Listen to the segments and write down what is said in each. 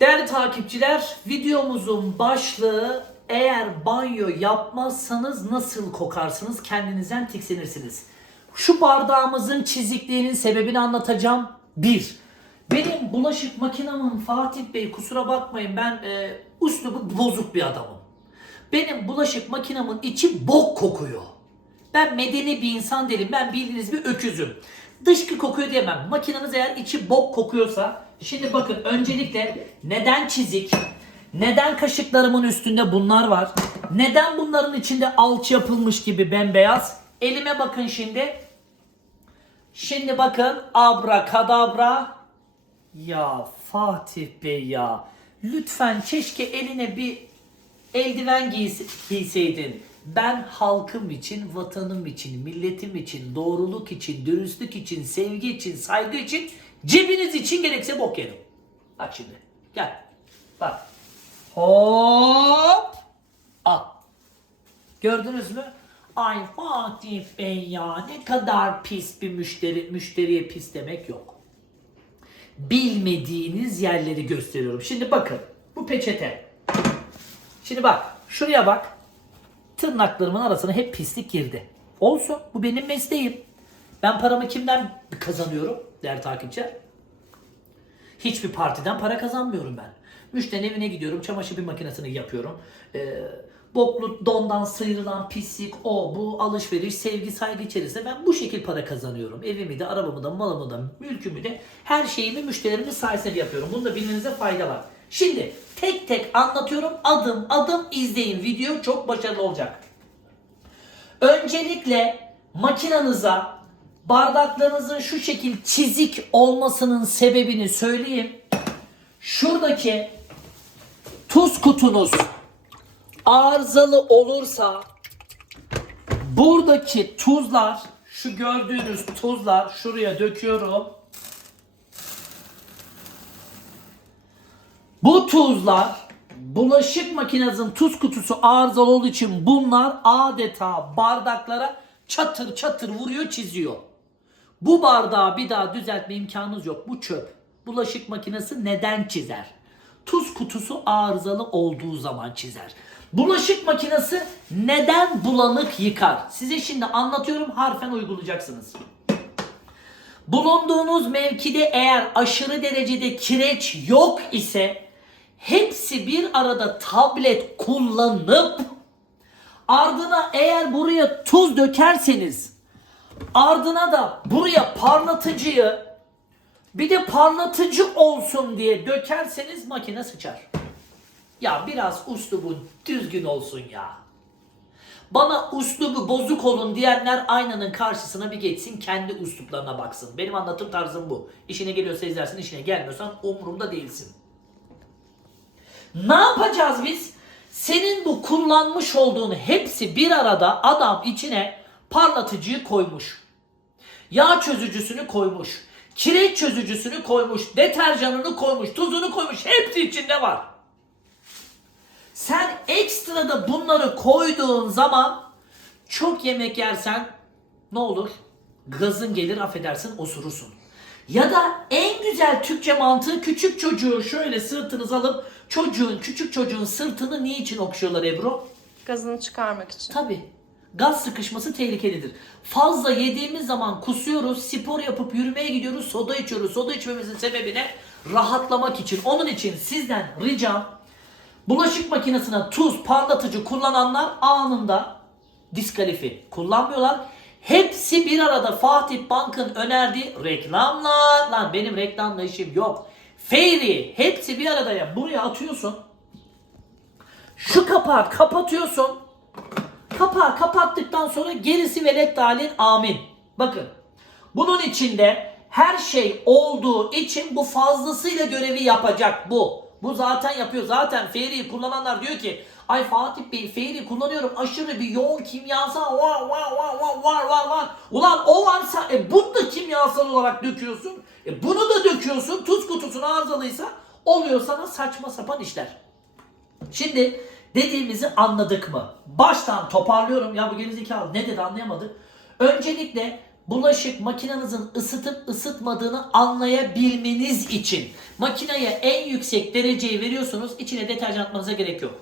Değerli takipçiler, videomuzun başlığı eğer banyo yapmazsanız nasıl kokarsınız, kendinizden tiksinirsiniz. Şu bardağımızın çizikliğinin sebebini anlatacağım. Bir, benim bulaşık makinamın Fatih Bey kusura bakmayın ben e, üslubu bozuk bir adamım. Benim bulaşık makinamın içi bok kokuyor. Ben medeni bir insan değilim. Ben bildiğiniz bir öküzüm. Dışkı kokuyor diyemem. Makineniz eğer içi bok kokuyorsa şimdi bakın öncelikle neden çizik? Neden kaşıklarımın üstünde bunlar var? Neden bunların içinde alç yapılmış gibi bembeyaz? Elime bakın şimdi. Şimdi bakın abra Ya Fatih Bey ya. Lütfen keşke eline bir eldiven giyse- giyseydin. Ben halkım için, vatanım için, milletim için, doğruluk için, dürüstlük için, sevgi için, saygı için, cebiniz için gerekse bok yerim. Bak şimdi. Gel. Bak. Hop. Al. Gördünüz mü? Ay Fatih Bey ya ne kadar pis bir müşteri. Müşteriye pis demek yok bilmediğiniz yerleri gösteriyorum. Şimdi bakın bu peçete. Şimdi bak şuraya bak. Tırnaklarımın arasına hep pislik girdi. Olsun bu benim mesleğim. Ben paramı kimden kazanıyorum değerli takipçiler? Hiçbir partiden para kazanmıyorum ben. Müşterinin evine gidiyorum, çamaşır bir makinesini yapıyorum. Ee, boklu dondan sıyrılan pislik, o bu alışveriş, sevgi, saygı içerisinde ben bu şekil para kazanıyorum. Evimi de, arabamı da, malımı da, mülkümü de, her şeyimi müşterilerimin sayesinde yapıyorum. Bunu da bilmenize fayda var. Şimdi tek tek anlatıyorum, adım adım izleyin. Video çok başarılı olacak. Öncelikle makinanıza bardaklarınızın şu şekil çizik olmasının sebebini söyleyeyim. Şuradaki tuz kutunuz arızalı olursa buradaki tuzlar şu gördüğünüz tuzlar şuraya döküyorum. Bu tuzlar bulaşık makinenizin tuz kutusu arızalı olduğu için bunlar adeta bardaklara çatır çatır vuruyor çiziyor. Bu bardağı bir daha düzeltme imkanınız yok. Bu çöp. Bulaşık makinesi neden çizer? Tuz kutusu arızalı olduğu zaman çizer. Bulaşık makinesi neden bulanık yıkar? Size şimdi anlatıyorum harfen uygulayacaksınız. Bulunduğunuz mevkide eğer aşırı derecede kireç yok ise hepsi bir arada tablet kullanıp ardına eğer buraya tuz dökerseniz ardına da buraya parlatıcıyı bir de parlatıcı olsun diye dökerseniz makine sıçar. Ya biraz uslubu düzgün olsun ya. Bana uslubu bozuk olun diyenler aynanın karşısına bir geçsin kendi usluplarına baksın. Benim anlatım tarzım bu. İşine geliyorsa izlersin, işine gelmiyorsan umurumda değilsin. Ne yapacağız biz? Senin bu kullanmış olduğun hepsi bir arada adam içine parlatıcıyı koymuş. Yağ çözücüsünü koymuş. Kireç çözücüsünü koymuş. Deterjanını koymuş. Tuzunu koymuş. Hepsi içinde var. Sen ekstra da bunları koyduğun zaman çok yemek yersen ne olur? Gazın gelir affedersin osurursun. Ya da en güzel Türkçe mantığı küçük çocuğu şöyle sırtınız alıp çocuğun küçük çocuğun sırtını niçin okşuyorlar Ebru? Gazını çıkarmak için. Tabi. Gaz sıkışması tehlikelidir. Fazla yediğimiz zaman kusuyoruz, spor yapıp yürümeye gidiyoruz, soda içiyoruz. Soda içmemizin sebebi ne? Rahatlamak için. Onun için sizden ricam bulaşık makinesine tuz, parlatıcı kullananlar anında diskalifi kullanmıyorlar. Hepsi bir arada Fatih Bank'ın önerdiği reklamlar. Lan benim reklamla işim yok. Fairy hepsi bir arada ya. Buraya atıyorsun. Şu kapağı kapatıyorsun. Kapağı kapattıktan sonra gerisi velek dalin amin. Bakın. Bunun içinde her şey olduğu için bu fazlasıyla görevi yapacak bu. Bu zaten yapıyor. Zaten Fairy'i kullananlar diyor ki Ay Fatih Bey Fairy kullanıyorum aşırı bir yoğun kimyasal var var var var var var var. Ulan o varsa e bunu da kimyasal olarak döküyorsun. E bunu da döküyorsun. Tuz kutusuna arızalıysa oluyor sana saçma sapan işler. Şimdi dediğimizi anladık mı? Baştan toparlıyorum. Ya bu gerizekalı ne dedi anlayamadık. Öncelikle bulaşık makinenizin ısıtıp ısıtmadığını anlayabilmeniz için makineye en yüksek dereceyi veriyorsunuz. İçine deterjan atmanıza gerek yok.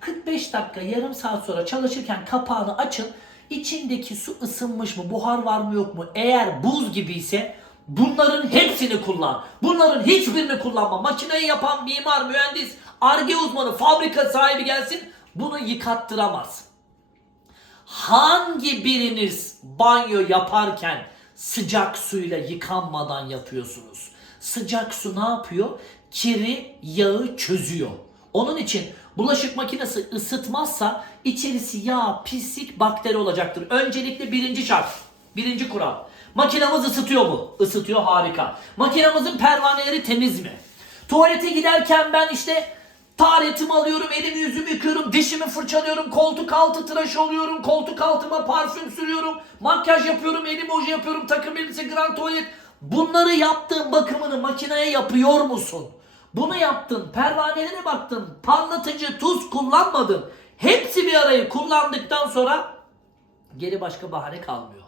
45 dakika yarım saat sonra çalışırken kapağını açın. İçindeki su ısınmış mı? Buhar var mı yok mu? Eğer buz gibi ise bunların hepsini kullan. Bunların hiçbirini kullanma. Makineyi yapan mimar, mühendis, arge uzmanı, fabrika sahibi gelsin bunu yıkattıramaz. Hangi biriniz banyo yaparken sıcak suyla yıkanmadan yapıyorsunuz? Sıcak su ne yapıyor? Kiri, yağı çözüyor. Onun için bulaşık makinesi ısıtmazsa içerisi yağ, pislik, bakteri olacaktır. Öncelikle birinci şart, birinci kural. Makinamız ısıtıyor mu? Isıtıyor harika. Makinamızın pervaneleri temiz mi? Tuvalete giderken ben işte Taharetimi alıyorum, elimi yüzümü yıkıyorum, dişimi fırçalıyorum, koltuk altı tıraş oluyorum, koltuk altıma parfüm sürüyorum, makyaj yapıyorum, elim oje yapıyorum, takım elbise, grand tuvalet. Bunları yaptığın bakımını makineye yapıyor musun? Bunu yaptın, pervanelere baktın, parlatıcı, tuz kullanmadın. Hepsi bir arayı kullandıktan sonra geri başka bahane kalmıyor.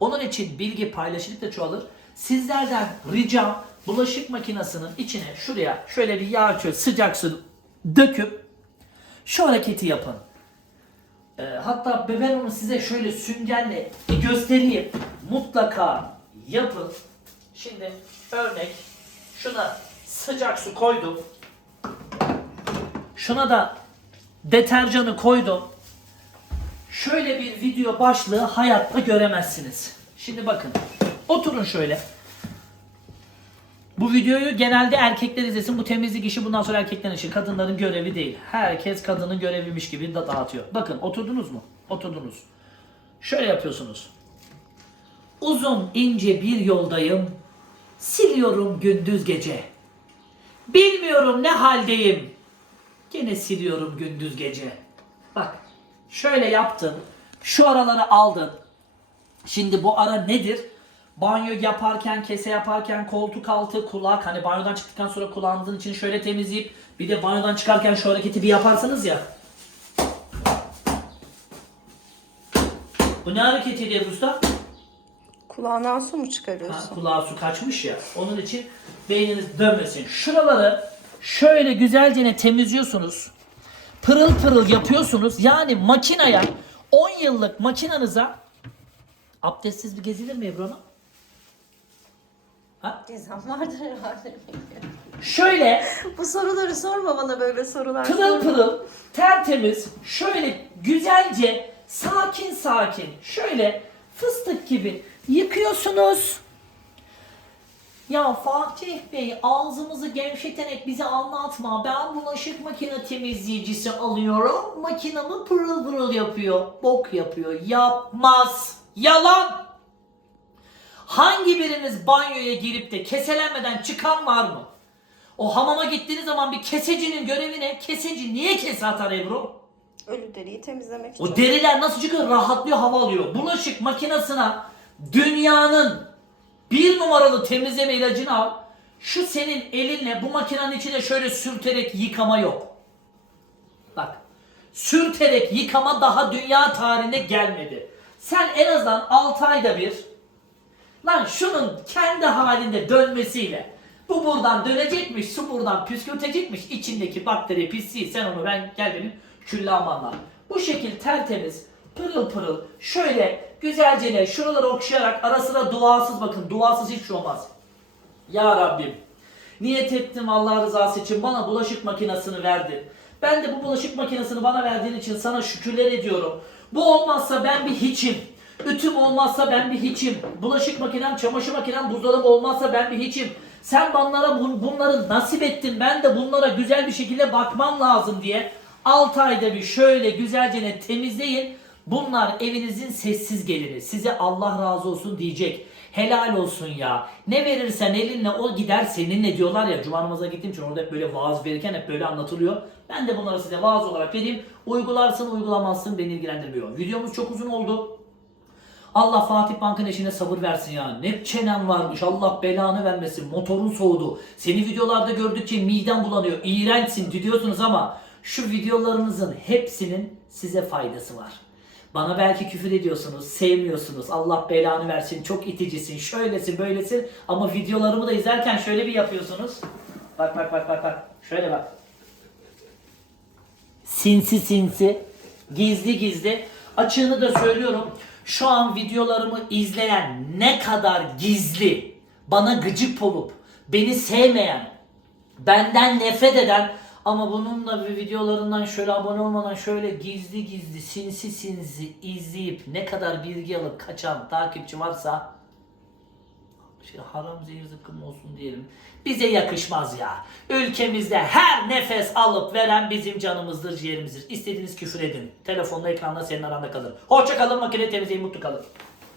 Onun için bilgi paylaşıldıkça çoğalır. Sizlerden ricam bulaşık makinesinin içine şuraya şöyle bir yağ çöz sıcak su döküp şu hareketi yapın. Ee, hatta ben onu size şöyle süngerle göstereyim. Mutlaka yapın. Şimdi örnek şuna sıcak su koydum. Şuna da deterjanı koydum. Şöyle bir video başlığı hayatta göremezsiniz. Şimdi bakın. Oturun şöyle. Bu videoyu genelde erkekler izlesin. Bu temizlik işi bundan sonra erkeklerin işi. Kadınların görevi değil. Herkes kadının göreviymiş gibi da dağıtıyor. Bakın oturdunuz mu? Oturdunuz. Şöyle yapıyorsunuz. Uzun ince bir yoldayım. Siliyorum gündüz gece. Bilmiyorum ne haldeyim. Gene siliyorum gündüz gece. Bak şöyle yaptın. Şu araları aldın. Şimdi bu ara nedir? Banyo yaparken, kese yaparken, koltuk altı, kulak. Hani banyodan çıktıktan sonra kulağınızın içini şöyle temizleyip bir de banyodan çıkarken şu hareketi bir yaparsanız ya. Bu ne hareketi diye usta? Kulağından su mu Ha, çıkarıyorsun? kulağa su kaçmış ya. Onun için beyniniz dönmesin. Şuraları şöyle güzelce temizliyorsunuz. Pırıl pırıl yapıyorsunuz. Yani makinaya 10 yıllık makinanıza abdestsiz bir gezilir mi Ebru Hanım? Ha? Cezam vardır herhalde. Şöyle Bu soruları sorma bana böyle sorular. pırıl sorma. pırıl tertemiz şöyle güzelce sakin sakin şöyle fıstık gibi yıkıyorsunuz. Ya Fatih Bey ağzımızı gevşeterek bize anlatma. Ben bulaşık makine temizleyicisi alıyorum. Makinamı pırıl pırıl yapıyor. Bok yapıyor. Yapmaz. Yalan. Hangi biriniz banyoya girip de keselenmeden çıkan var mı? O hamama gittiğiniz zaman bir kesecinin görevi ne? Keseci niye kese atar Ebru? Ölü deriyi temizlemek için. O deriler nasıl çıkıyor? Rahatlıyor, hava alıyor. Bulaşık makinesine dünyanın bir numaralı temizleme ilacını al. Şu senin elinle bu makinenin içine şöyle sürterek yıkama yok. Bak. Sürterek yıkama daha dünya tarihine gelmedi. Sen en azından 6 ayda bir lan şunun kendi halinde dönmesiyle bu buradan dönecekmiş, su buradan püskürtecekmiş içindeki bakteri pisliği sen onu ben gel benim küllamanla. Bu şekil tertemiz, pırıl pırıl şöyle güzelce ne şuraları okşayarak ara sıra duasız bakın duasız hiç olmaz. Ya Rabbim niyet ettim Allah rızası için bana bulaşık makinesini verdin. Ben de bu bulaşık makinesini bana verdiğin için sana şükürler ediyorum. Bu olmazsa ben bir hiçim. Ütüm olmazsa ben bir hiçim. Bulaşık makinem, çamaşır makinem, buzdolabı olmazsa ben bir hiçim. Sen bana bun- bunları nasip ettin. Ben de bunlara güzel bir şekilde bakmam lazım diye 6 ayda bir şöyle güzelce ne temizleyin. Bunlar evinizin sessiz geliri. Size Allah razı olsun diyecek. Helal olsun ya. Ne verirsen elinle o gider seninle diyorlar ya. Cuma namazına gittiğim için orada hep böyle vaaz verirken hep böyle anlatılıyor. Ben de bunları size vaaz olarak vereyim. Uygularsın uygulamazsın beni ilgilendirmiyor. Videomuz çok uzun oldu. Allah Fatih Bank'ın eşine sabır versin ya. Ne çenen varmış. Allah belanı vermesin. Motorun soğudu. Seni videolarda gördükçe midem bulanıyor. İğrençsin diyorsunuz ama şu videolarınızın hepsinin size faydası var. Bana belki küfür ediyorsunuz, sevmiyorsunuz. Allah belanı versin, çok iticisin, şöylesin, böylesin. Ama videolarımı da izlerken şöyle bir yapıyorsunuz. Bak bak bak bak bak. Şöyle bak. Sinsi sinsi, gizli gizli. Açığını da söylüyorum. Şu an videolarımı izleyen ne kadar gizli, bana gıcık olup, beni sevmeyen, benden nefret eden ama bununla bir videolarından şöyle abone olmadan şöyle gizli gizli sinsi sinsi izleyip ne kadar bilgi alıp kaçan takipçi varsa şey haram zehir zıkkım olsun diyelim. Bize yakışmaz ya. Ülkemizde her nefes alıp veren bizim canımızdır, ciğerimizdir. İstediğiniz küfür edin. Telefonla ekranda senin aranda kalır. Hoşça kalın, makine temizleyin, mutlu kalın.